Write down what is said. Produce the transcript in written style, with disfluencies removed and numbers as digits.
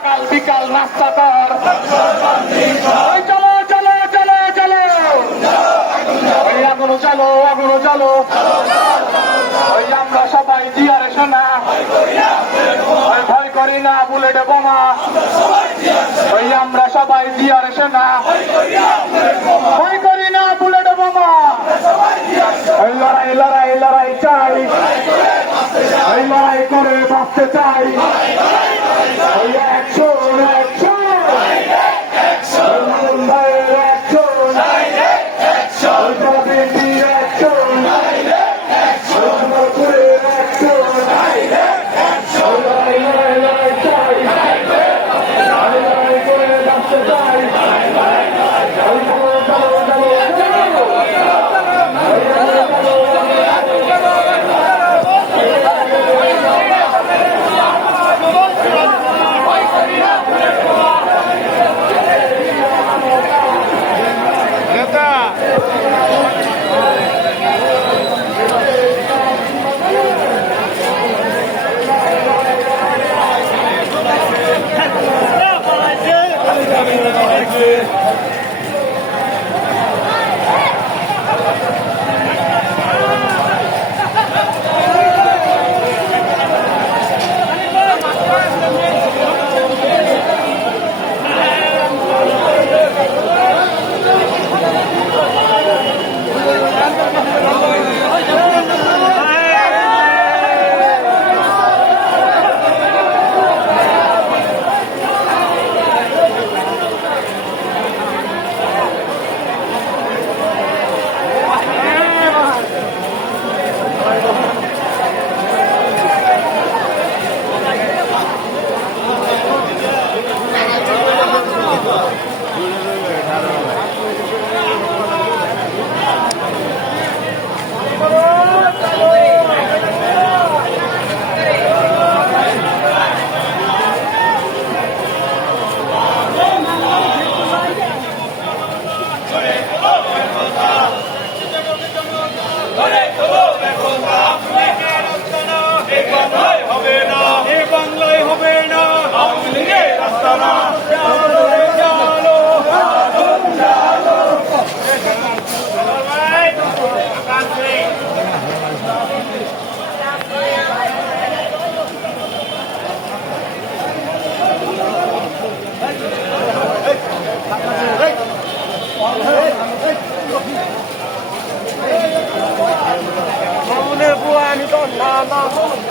সকাল বিকাল নাস্তা কর। ওই চলো চলো চলো চলো, ওই আগুন চলো আগুন চলো। ওই আমরা সবাই জিয়ার সোনা, ওই ভয় করি না বুলেট বোমা। ওই আমরা সবাই জিয়ার সোনা, ভয় করি না বুলেট বোমা। ওই লড়াই লড়াই লড়াই চাই, ওই লড়াই করে বাঁচতে চাই। ওই অ্যাকশন অ্যাকশন, ভাইয়ের অ্যাকশন, বিএনপির অ্যাকশন, পুরের অ্যাকশন। লড়াই লড়াই লড়াই চাই, লড়াই করে বাঁচতে চাই। Buwan ito, nama mo.